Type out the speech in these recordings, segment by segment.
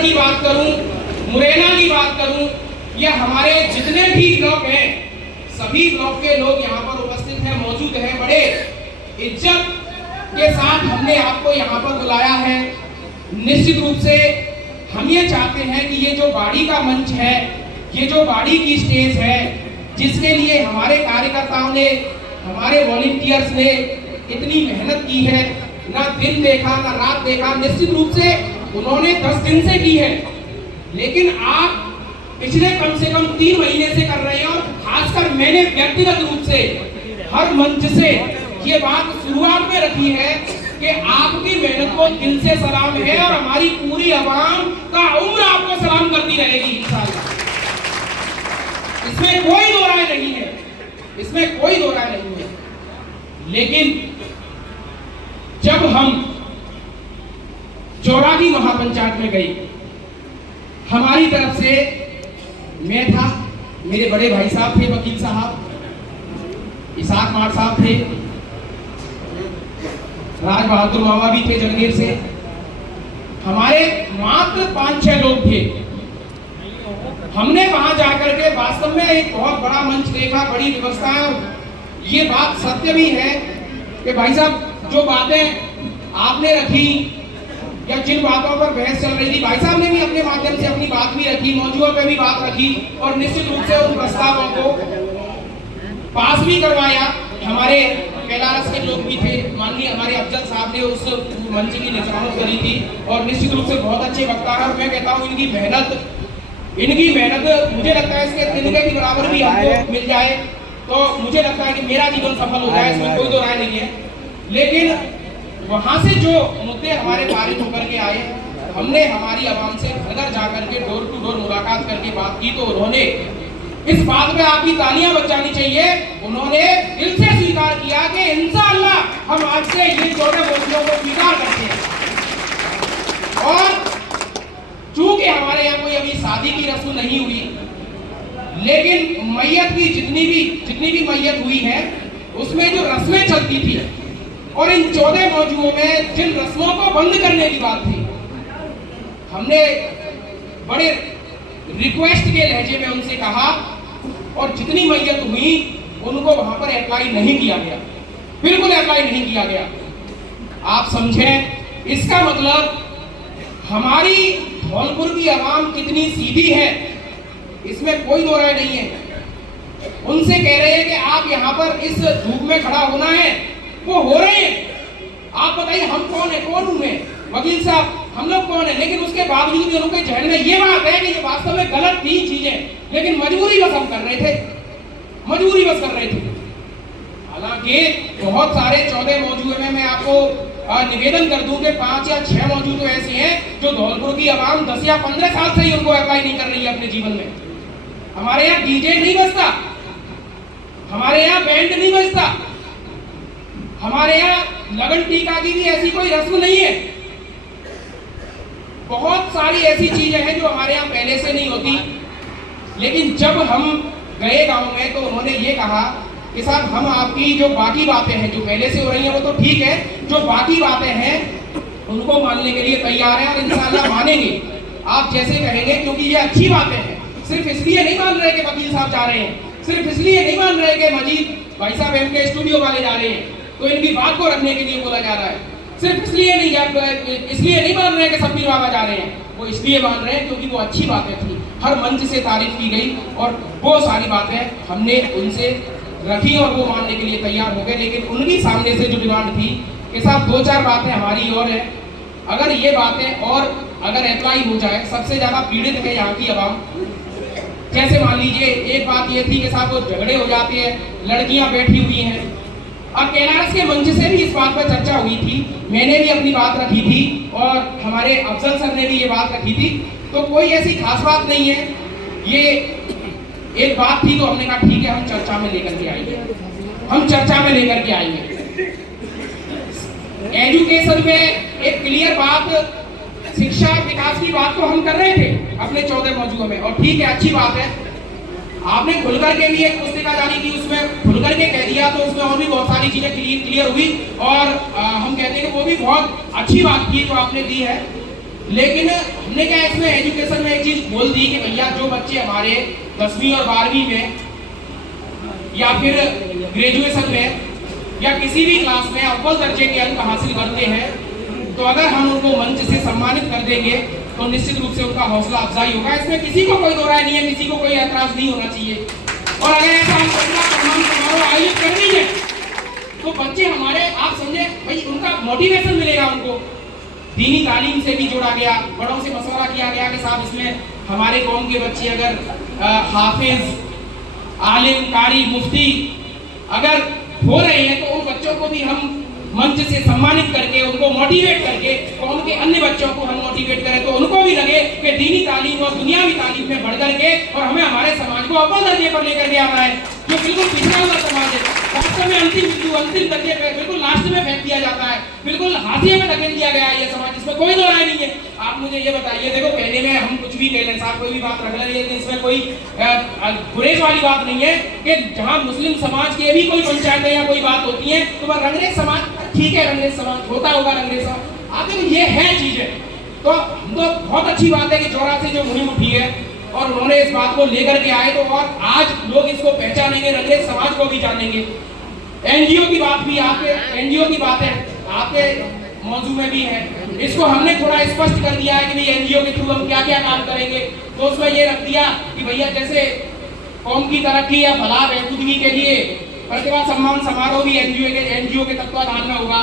बड़सर की बात करूं, मुरैना की बात करूं, या हमारे जितने भी ब्लॉक हैं, सभी ब्लॉक के लोग यहाँ पर उपस्थित हैं, मौजूद हैं। बड़े इज्जत के साथ हमने आपको यहाँ पर बुलाया है। निश्चित रूप से हम ये चाहते हैं कि ये जो बाड़ी का मंच है, ये जो बाड़ी की स्टेज है, जिसके लिए हमारे कार्यकर्ताओं ने, हमारे वॉलंटियर्स ने इतनी मेहनत की है, ना दिन देखा ना रात देखा, निश्चित रूप से उन्होंने 10 दिन से की है, लेकिन आप पिछले कम से कम 3 महीने से कर रहे हैं। और खासकर मैंने व्यक्तिगत रूप से हर मंच से ये बात शुरुआत में रखी है कि आपकी मेहनत को दिल से सलाम है और हमारी पूरी आवाम का उम्र आपको सलाम करती रहेगी इंशाअल्लाह। इसमें कोई दो राय नहीं है, इसमें कोई दो राय नहीं है। लेकिन जब हम चौरागी महापंचायत में गए, हमारी तरफ से मैं था, मेरे बड़े भाई साहब थे, वकील साहब इसाक मार साहब थे, राज बहादुर मामा भी थे जंगीर से, हमारे मात्र 5-6 लोग थे। हमने वहां जाकर के वास्तव में एक बहुत बड़ा मंच देखा, बड़ी व्यवस्था है। ये बात सत्य भी है कि भाई साहब जो बातें आपने रखी या जिन बातों पर बहस चल रही थी, भाई साहब ने भी अपने माध्यम से अपनी बात भी रखी, मौजूदों पे भी बात रखी और निश्चित रूप से उन प्रस्तावों को पास भी करवाया। हमारे कैलारस के लोग भी थे, माननीय हमारे अफजल साहब ने उस मंच की निशानत करी थी और निश्चित रूप से बहुत अच्छे वक्ता है। और मैं कहता हूँ इनकी मेहनत मुझे लगता है इसके तिनके के बराबर भी हमको मिल जाए तो मुझे लगता है कि मेरा जीवन सफल हो जाए, इसमें कोई दो राय नहीं है। लेकिन वहां से जो मुद्दे हमारे पारित होकर के आए, हमने हमारी आवाम से घर घर जाकर के डोर टू डोर मुलाकात करके बात की, तो उन्होंने इस बात पे आपकी तालियां बजानी चाहिए, उन्होंने दिल से स्वीकार किया कि इंशाअल्लाह हम आज से ये 14 मोतियों को स्वीकार करते हैं। और चूंकि हमारे यहाँ कोई अभी शादी की रस्म नहीं हुई, लेकिन मैयत की जितनी भी मैयत हुई है उसमें जो रस्में चलती थी और इन 14 मौजूदों में जिन रस्मों को बंद करने की बात थी, हमने बड़े रिक्वेस्ट के लहजे में उनसे कहा और जितनी मैयत हुई उनको वहां पर अप्लाई नहीं किया गया, बिल्कुल अप्लाई नहीं किया गया। आप समझें, इसका मतलब हमारी धौलपुर की आवाम कितनी सीधी है, इसमें कोई दो राय नहीं है। उनसे कह रहे हैं कि आप यहाँ पर इस धूप में खड़ा होना है, वो हो रहे हैं। आप बताइए हम कौन है, कौन हूं मैं, वकील साहब हम लोग कौन है, लेकिन उसके बावजूद भी उनके जहन में ये बात है कि ये वास्तव में गलत थी चीजें, लेकिन मजबूरी बस हम कर रहे थे, मजबूरी बस कर रहे थे। हालांकि बहुत सारे 14 मौजूद में मैं आपको निवेदन कर दूं कि 5 या 6 मौजूद तो ऐसे हैं जो धौलपुर की आवाम 10 या 15 साल से ही उनको अप्लाई नहीं कर रही है अपने जीवन में। हमारे यहाँ डीजे नहीं बजता, हमारे यहाँ बैंड नहीं बजता, हमारे यहाँ लगन टीका की भी ऐसी कोई रस्म नहीं है। बहुत सारी ऐसी चीजें हैं जो हमारे यहाँ पहले से नहीं होती। लेकिन जब हम गए गांव में तो उन्होंने ये कहा कि साहब हम आपकी जो बाकी बातें हैं जो पहले से हो रही हैं वो तो ठीक है, जो बाकी बातें हैं उनको मानने के लिए तैयार हैं और इंशाअल्लाह मानेंगे आप जैसे कहेंगे, क्योंकि ये अच्छी बातें हैं। सिर्फ इसलिए नहीं मान रहे कि वकील साहब जा रहे हैं, सिर्फ इसलिए नहीं मान रहे कि मजीद भाई साहब इनके स्टूडियो वाले जा रहे हैं तो इनकी बात को रखने के लिए बोला जा रहा है, सिर्फ इसलिए नहीं मान रहे कि सब्बीर बाबा जा रहे हैं, वो इसलिए मान रहे हैं क्योंकि वो अच्छी बातें थी, हर मंच से तारीफ की गई और वो सारी बातें हमने उनसे रखी और वो मानने के लिए तैयार हो गए। लेकिन उनकी सामने से जो डिमांड थी कि साहब 2-4 बातें हमारी और है, अगर ये बातें और अगर अप्लाई हो जाए, सबसे ज्यादा पीड़ित है यहाँ की आवाम। जैसे मान लीजिए एक बात ये थी कि साहब वो झगड़े हो जाते हैं, लड़कियां बैठी हुई हैं। अब कैलारस के मंच से भी इस बात पर चर्चा हुई थी, मैंने भी अपनी बात रखी थी और हमारे अफजल सर ने भी ये बात रखी थी, तो कोई ऐसी खास बात नहीं है। ये एक बात थी तो हमने कहा ठीक है हम चर्चा में लेकर के आएंगे, हम चर्चा में लेकर के आएंगे। एजुकेशन में एक क्लियर बात, शिक्षा विकास की बात तो हम कर रहे थे अपने 14 मौजूदों में और ठीक है अच्छी बात है। आपने खुलकर के भी एक पुस्तिका जारी की, उसमें खुलकर के कह दिया तो उसमें और भी बहुत सारी चीजें क्लियर हुई और हम कहते हैं कि वो भी बहुत अच्छी बात की जो आपने दी है। लेकिन हमने क्या इसमें एजुकेशन में एक चीज बोल दी कि भैया जो बच्चे हमारे 10वीं और 12वीं में या फिर ग्रेजुएशन में या किसी भी क्लास में अव्वल दर्जे के अंक हासिल करते हैं, तो अगर हम उनको मंच से सम्मानित कर देंगे तो निश्चित रूप से उनका हौसला अफजाई होगा। इसमें किसी को कोई दो राय नहीं है, किसी को कोई ऐतराज नहीं होना चाहिए। और अगर ऐसा हम सम्मान समारोह आयोजित कर देंगे तो बच्चे हमारे, आप समझे भाई, उनका मोटिवेशन मिलेगा। उनको दीनी तालीम से भी जोड़ा गया, बड़ों से मशवरा किया गया कि साहब इसमें हमारे कौम के बच्चे अगर हाफिज, आलिम, कारी, मुफ्ती अगर हो रहे हैं तो उन बच्चों को भी हम मंच से सम्मानित करके उनको मोटिवेट करके कौम के अन्य बच्चों को हम मोटिवेट करें तो उनको भी लगे कि दीनी तालीम और दुनियावी तालीम में बढ़ करके और हमें हमारे समाज को अव्वल दर्जे पर लेकर के आना है, जो बिल्कुल पिछड़ा हुआ समाज है। वास्तव में अंतिम बिंदु, अंतिम दर्जे पे बिल्कुल लास्ट में फेंक दिया जाता है, बिल्कुल हाशिए में धकेल दिया गया है ये समाज, इसमें कोई दो राय नहीं है। आप मुझे ये बताइए, देखो कहने में हम कुछ भी कह लें साहब, कोई भी बात रख लें, लेकिन इसमें कोई गुरेज वाली बात नहीं है कि जहाँ मुस्लिम समाज के भी कोई पंचायतें या कोई बात होती है तो वह रंगरेज समाज, ठीक है रंगरेज समाज होता होगा, रंगरेज समाज आप देखो ये है चीजें। तो हम तो बहुत अच्छी बात है कि 84 जो मुहिम उठी है और उन्होंने इस बात को लेकर के आए, तो और आज लोग इसको पहचानेंगे, रंगरेज समाज को भी जानेंगे। एनजीओ की बात भी, आपके एनजीओ की बात है, आपके मौजू में भी है, इसको हमने थोड़ा स्पष्ट कर दिया है कि भाई एनजीओ के थ्रू हम क्या क्या काम करेंगे। तो उसमें ये रख दिया कि भैया जैसे कौम की तरक्की या फलाह बहबूदगी के लिए प्रतिभा सम्मान समारोह भी एनजीओ के तत्वाधान में होगा।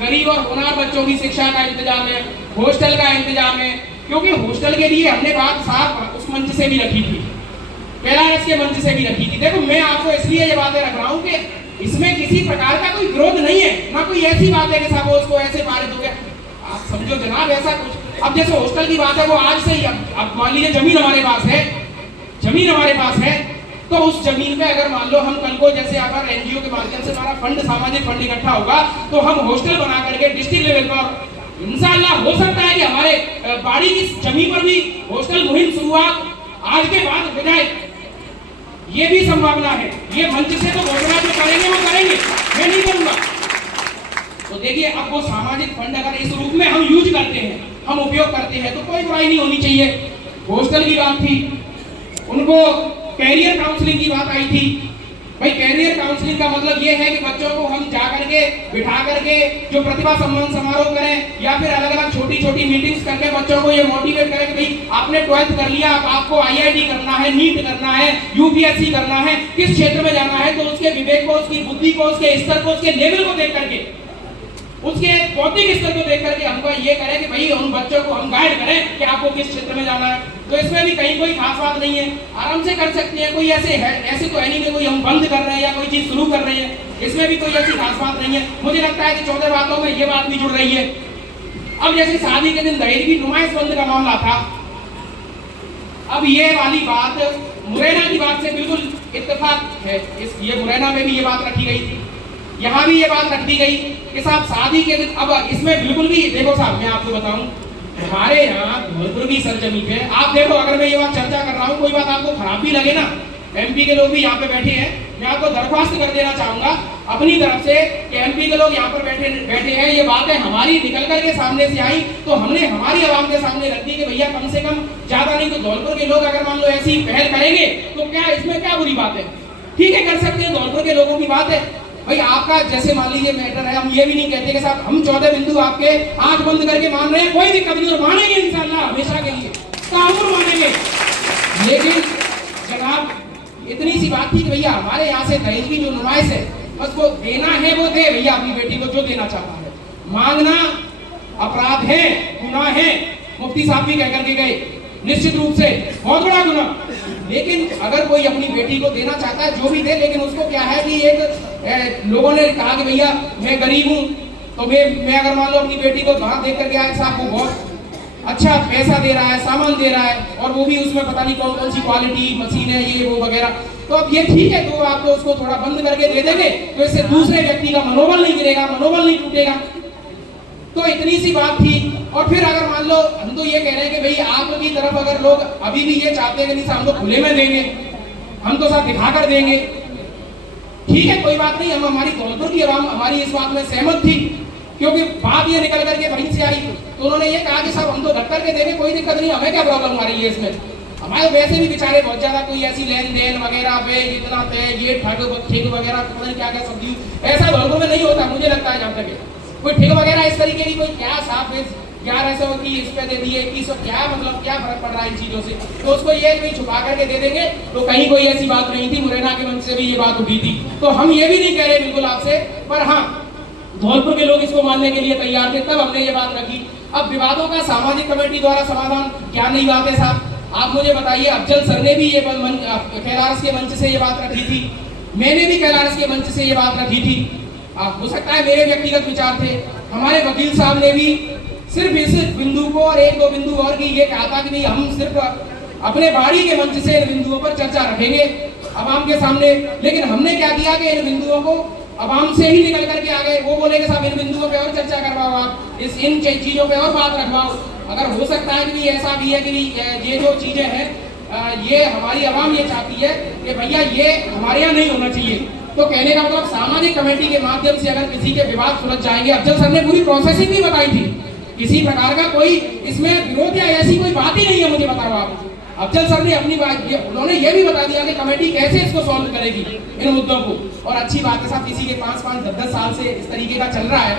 गरीब और होनहार बच्चों की शिक्षा का इंतजाम है, हॉस्टल का इंतजाम है, क्योंकि हॉस्टल के लिए हमने बात साफ उस मंच से भी रखी थी, कैलाश के मंच से भी रखी थी। देखो मैं आपको इसलिए ये बातें रख रहा हूँ कि इसमें किसी प्रकार का कोई विरोध नहीं है, ना कोई ऐसी बात है कि साहब उसको ऐसे पारित हो गया, आप समझो जनाब ऐसा कुछ। अब जैसे हॉस्टल की बात है वो आज से ही, अब मान लीजिए जमीन हमारे पास है, जमीन हमारे पास है, तो उस जमीन पे अगर मान लो हम कल को जैसे अगर एनजीओ के माध्यम से हमारा फंड, सामाजिक फंड इकट्ठा होगा तो हम हॉस्टल बना करके डिस्ट्रिक्ट लेवल पर इंशाअल्लाह हो सकता है कि हमारे बाड़ी की जमीन पर भी हॉस्टल मुहिम शुरुआत आज के बाद हो जाए, ये भी संभावना है। ये मंच से तो घोषणा जो करेंगे वो करेंगे, मैं नहीं करूंगा। तो देखिए अब वो सामाजिक फंड अगर इस रूप में हम यूज करते हैं, हम उपयोग करते हैं, तो कोई बुराई नहीं होनी चाहिए। हॉस्टल की बात थी, उनको कैरियर काउंसलिंग की बात आई थी। भाई कैरियर काउंसलिंग का मतलब ये है कि बच्चों को हम जा करके बिठा करके जो प्रतिभा सम्मान समारोह करें या फिर अलग अलग छोटी छोटी मीटिंग्स करके बच्चों को ये मोटिवेट करें कि भाई आपने 12th कर लिया, अब आपको आईआईटी करना है, नीट करना है, यूपीएससी करना है, किस क्षेत्र में जाना है, तो उसके विवेक को, उसकी बुद्धि को, उसके स्तर को, उसके लेवल को देख करके, उसके बौद्धिक स्तर को देख करके हमको ये करें कि भाई उन बच्चों को हम गाइड करें कि आपको किस क्षेत्र में जाना है। तो इसमें भी कहीं कोई खास बात नहीं है, आराम से कर सकते हैं। कोई ऐसे है, ऐसे तो है नहीं कि कोई हम बंद कर रहे हैं या कोई चीज शुरू कर रहे हैं, इसमें भी कोई ऐसी खास बात नहीं है। मुझे लगता है कि 14 बातों में ये बात भी जुड़ रही है। अब जैसे शादी के दिन दहेज की नुमाइश बंद का मामला था, अब ये वाली बात मुरैना की बात से बिल्कुल इत्तेफाक है, ये मुरैना में भी ये बात रखी गई थी, यहाँ भी ये बात रख दी गई कि साहब शादी के दिन, अब इसमें बिल्कुल भी देखो साहब मैं आपको बताऊं, हमारे यहाँ धौलपुर की सरजमी पे आप देखो, अगर मैं ये बात चर्चा कर रहा हूँ, कोई बात आपको खराब भी लगे ना, एमपी के लोग भी यहाँ पे बैठे हैं, मैं आपको दरख्वास्त कर देना चाहूंगा अपनी तरफ से कि एमपी के लोग यहाँ पर बैठे हैं, ये बातें हमारी निकल करके सामने से आई तो हमने हमारी आवाम के सामने रख दी कि भैया कम से कम ज्यादा नहीं तो धौलपुर के लोग अगर मान लो ऐसी पहल करेंगे तो क्या इसमें क्या बुरी बात है, ठीक है कर सकते हैं, धौलपुर के लोगों की बात है। भाई आपका जैसे मान लीजिए मैटर है, हम ये भी नहीं कहते कि साहब हम 14 बिंदु आपके आंख बंद करके मान रहे हैं, कोई दिक्कत नहीं, और मानेंगे इंशाअल्लाह हमेशा के लिए, काबूल मानेंगे। लेकिन जनाब इतनी सी बात थी कि भैया हमारे यहाँ से दहेज की जो नुमाइश है, बस वो देना है वो दे भैया अपनी बेटी को जो देना चाहता है, मांगना अपराध है, गुनाह है, मुफ्ती साहब भी कह करके गए, निश्चित रूप से बहुत बड़ा गुनाह। लेकिन अगर कोई अपनी बेटी को देना चाहता है जो भी दे, लेकिन उसको क्या है कि एक लोगों ने कहा कि भैया मैं गरीब हूँ तो मैं अगर मान लो अपनी बेटी को वहां देख करके आए साहब वो बहुत अच्छा पैसा दे रहा है, सामान दे रहा है, और वो भी उसमें पता नहीं कौन कौन सी क्वालिटी मशीन है ये वो वगैरह, तो अब ये ठीक है, तो आप तो उसको थोड़ा बंद करके दे देंगे तो इससे दूसरे व्यक्ति का मनोबल नहीं गिरेगा, मनोबल नहीं टूटेगा। तो इतनी सी बात थी। और फिर अगर मान लो हम तो ये कह रहे हैं कि भाई आपकी तरफ अगर लोग अभी भी ये चाहते हैं कि नहीं हम तो खुले में देंगे, हम तो सब दिखा कर देंगे, ठीक है कोई बात नहीं, हम हमारी धौलपुर की आवाम हमारी इस बात में सहमत थी क्योंकि बात ये निकल करके वहीं से आई, तो उन्होंने ये कहा कि साहब हम तो धक्कर के देंगे, कोई दिक्कत नहीं, हमें क्या प्रॉब्लम आ रही है इसमें, हमारे वैसे भी बेचारे बहुत ज्यादा कोई ऐसी लेन देन वगैरह वे इतना तय ये ठग ठिग वगैरह पता नहीं क्या क्या सब ऐसा धर्मों में नहीं होता, मुझे लगता है जब तक कोई ठिग वगैरह इस तरीके की कोई क्या साफ 1100 की इस पे दे दिए 2100, क्या मतलब क्या फर्क पड़ रहा है इन चीजों से, तो उसको ये कोई छुपा करके दे देंगे, तो कहीं कोई ऐसी बात नहीं थी, मुरैना के मंच से भी ये बात उठी थी, तो हम ये भी नहीं कह रहे बिल्कुल आपसे, पर हाँ धौलपुर के लोग इसको मानने के लिए तैयार थे, तब हमने ये बात रखी। अब विवादों का सामाजिक कमेटी द्वारा समाधान क्या नई बात है साहब, आप मुझे बताइए। अफजल सर ने भी ये कैलाश के मंच से ये बात रखी थी, मैंने भी कैलाश के मंच से ये बात रखी थी, हो सकता है मेरे व्यक्तिगत विचार थे, हमारे वकील साहब ने भी सिर्फ इस बिंदु को और एक दो बिंदु और की ये कहा था कि नहीं हम सिर्फ अपने बाड़ी के मंच से इन बिंदुओं पर चर्चा रखेंगे अवाम के सामने, लेकिन हमने क्या किया कि इन बिंदुओं को अवाम से ही निकल करके आ गए, वो बोले कि साहब इन बिंदुओं पे और चर्चा करवाओ, आप इन चीजों पे और बात रखवाओ, अगर हो सकता है कि ऐसा भी है कि ये जो चीजें हैं ये हमारी आवाम ये चाहती है कि भैया ये हमारे यहाँ नहीं होना चाहिए, तो कहने का मतलब सामाजिक कमेटी के माध्यम से अगर किसी के विवाद सुलझ जाएंगे, अफजल सर ने पूरी प्रोसेसिंग भी बताई थी, किसी प्रकार का कोई इसमें विरोध या ऐसी कोई बात ही नहीं है, मुझे बताओ आप। अफजल सर ने अपनी बात उन्होंने ये भी बता दिया कि कमेटी कैसे इसको सॉल्व करेगी इन मुद्दों को, और अच्छी बात है साहब किसी के 5-5, 10-10 साल से इस तरीके का चल रहा है,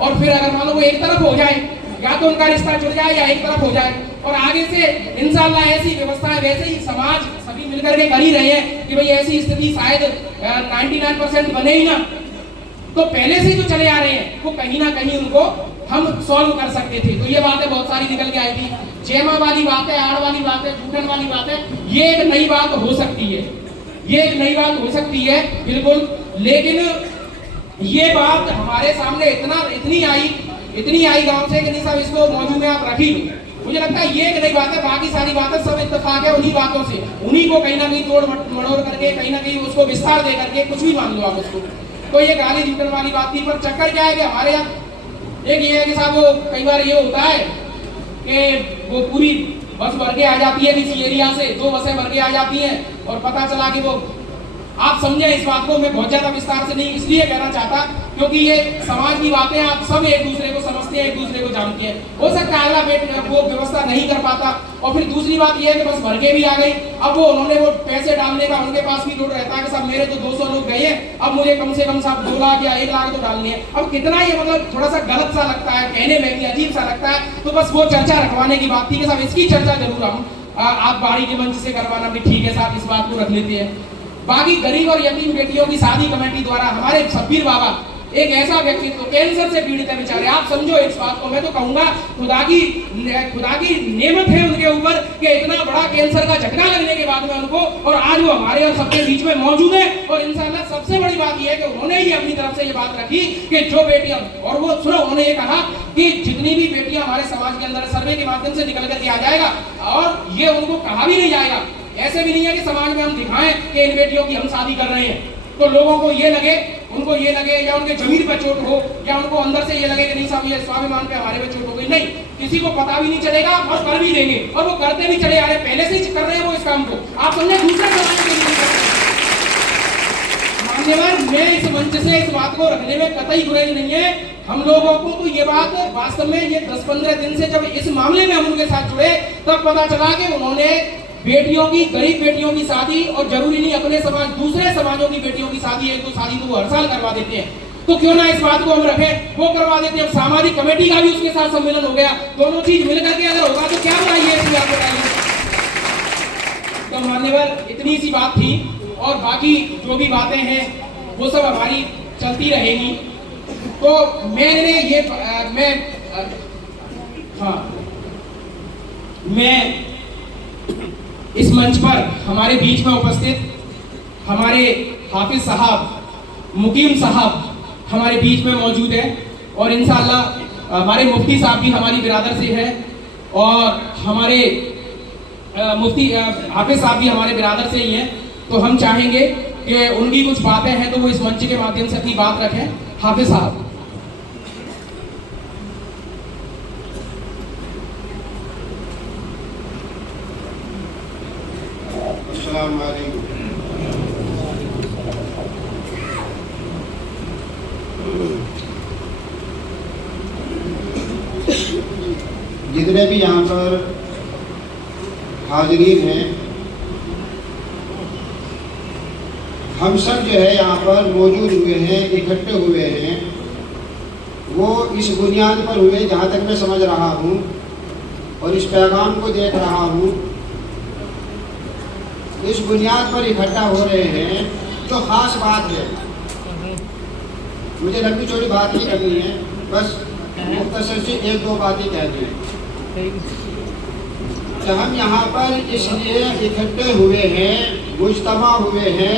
और फिर अगर मान लो वो एक तरफ हो जाए, या तो उनका रिश्ता जुड़ जाए या एक तरफ हो जाए, और आगे से इंशाल्लाह ऐसी व्यवस्था है, वैसे ही समाज सभी मिलकर के कर ही रहे हैं कि भाई ऐसी स्थिति शायद 99% बने ही ना, तो पहले से जो चले आ रहे हैं वो कहीं ना कहीं उनको हम सॉल्व कर सकते थे, तो ये बातें बहुत सारी निकल के आई थी, जेमा वाली बात है, आड़ वाली बात है, झूठन वाली बात है, ये एक नई बात हो सकती है, ये एक नई बात हो सकती है बिल्कुल, लेकिन ये बात हमारे सामने इतनी आई गांव से कि नहीं साहब इसको मौजूद में आप रखी लो, मुझे लगता है ये एक नई बात है, बाकी सारी बातें सब इत्तेफाक है उन्हीं बातों से, उन्हीं को कहीं ना कहीं तोड़ मड़ोड़ करके कहीं ना कहीं उसको विस्तार दे करके कुछ भी मान लो आप उसको, तो ये गाली झूठन वाली बात थी, पर चक्कर क्या है कि हमारे यहाँ एक ये है कि साहब वो कई बार ये होता है कि वो पूरी बस भर के आ जाती है किसी एरिया से, 2 बसें भर के आ जाती हैं, और पता चला कि वो आप समझे इस बात को, मैं बहुत ज्यादा विस्तार से नहीं इसलिए कहना चाहता क्योंकि ये समाज की बातें आप सब एक दूसरे को समझते हैं, एक दूसरे को जानते हैं, हो सकता है अगला बेट वो व्यवस्था नहीं कर पाता, और फिर दूसरी बात ये है कि बस भर के भी आ गई, अब वो उन्होंने वो पैसे डालने का उनके पास भी लोड रहता है कि साहब मेरे तो 200 लोग गए हैं, अब मुझे कम से कम साहब 2 लाख या 1 लाख तो डालने हैं, अब कितना ये मतलब थोड़ा सा गलत सा लगता है, कहने में भी अजीब सा लगता है, तो बस वो चर्चा रखवाने की बात थी कि साहब इसकी चर्चा जरूर हम आप बाड़ी के मंच से करवाना भी ठीक है साहब, इस बात को रख लेते हैं। बाकी गरीब और यतीम बेटियों की शादी कमेटी द्वारा हमारे शब्बीर बाबा एक ऐसा व्यक्तित्व कैंसर से पीड़ित है बेचारे, आप समझो इस बात को, मैं तो कहूंगा खुदा की नेमत है उनके ऊपर कि इतना बड़ा कैंसर का झटका लगने के बाद में उनको, और आज वो हमारे और सबके बीच में मौजूद है, और इंशाल्लाह सबसे बड़ी बात यह है कि उन्होंने ही अपनी तरफ से ये बात रखी कि जो बेटियां, और वो सुनो उन्होंने ये कहा कि जितनी भी बेटियां हमारे समाज के अंदर सर्वे के माध्यम से निकल करके आ जाएगा, और ये उनको कहा भी नहीं जाएगा, ऐसे भी नहीं है कि समाज में हम दिखाएं कि इन बेटियों की हम शादी कर रहे हैं, तो लोगों को ये लगे, उनको ये लगे, या उनके जमीर पे चोट हो, या उनको अंदर से ये लगे कि नहीं साहब ये स्वाभिमान पे हमारे पे चोट हो गई, नहीं, किसी को पता भी नहीं चलेगा, और कर भी देंगे, और वो करते भी चले आ रहे, पहले से ही कर रहे हैं वो इस काम को, आप समझे, दूसरे जमाने के लिए मान्यवर, मैं इस मंच से इस बात को रखने में कतई गुरेज नहीं है, हम लोगों को तो ये बात वास्तव में ये 10-15 दिन से जब इस मामले में हम उनके साथ जुड़े तब पता चला कि उन्होंने बेटियों की, गरीब बेटियों की शादी, और जरूरी नहीं अपने समाज, दूसरे समाजों की बेटियों की शादी, एक तो शादी तो वो हर साल करवा देते हैं, तो क्यों ना इस बात को हम रखें, वो करवा देते हैं, सामाजिक कमेटी का भी उसके साथ सम्मेलन हो गया, दोनों चीज मिलकर के अगर होगा तो क्या बताइए इसमें, आप बताइए। तो मान्यवर इतनी सी बात थी, और बाकी जो भी बातें हैं वो सब हमारी चलती रहेगी, तो मैंने ये मैं इस मंच पर हमारे बीच में उपस्थित हमारे हाफिज साहब, मुकीम साहब हमारे बीच में मौजूद है, और इंशाअल्लाह हमारे मुफ्ती साहब भी हमारी बिरादर से हैं, और हमारे मुफ्ती हाफिज साहब भी हमारे बिरादर से ही हैं, तो हम चाहेंगे कि उनकी कुछ बातें हैं तो वो इस मंच के माध्यम से अपनी बात रखें। हाफिज साहब। अस्सलाम वालेकुम। जितने भी यहाँ पर हाज़रीन हैं, हम सब जो है यहाँ पर मौजूद हुए हैं, इकट्ठे हुए हैं, वो इस बुनियाद पर हुए जहाँ तक मैं समझ रहा हूँ और इस पैगाम को देख रहा हूँ, इस बुनियाद पर इकट्ठा हो रहे हैं। जो ख़ास बात है, मुझे लंबी चौड़ी बात नहीं करनी है, बस मुख्तसर से एक दो बातें कहनी है कि हम यहाँ पर इसलिए इकट्ठे हुए हैं, मुज्तमा हुए हैं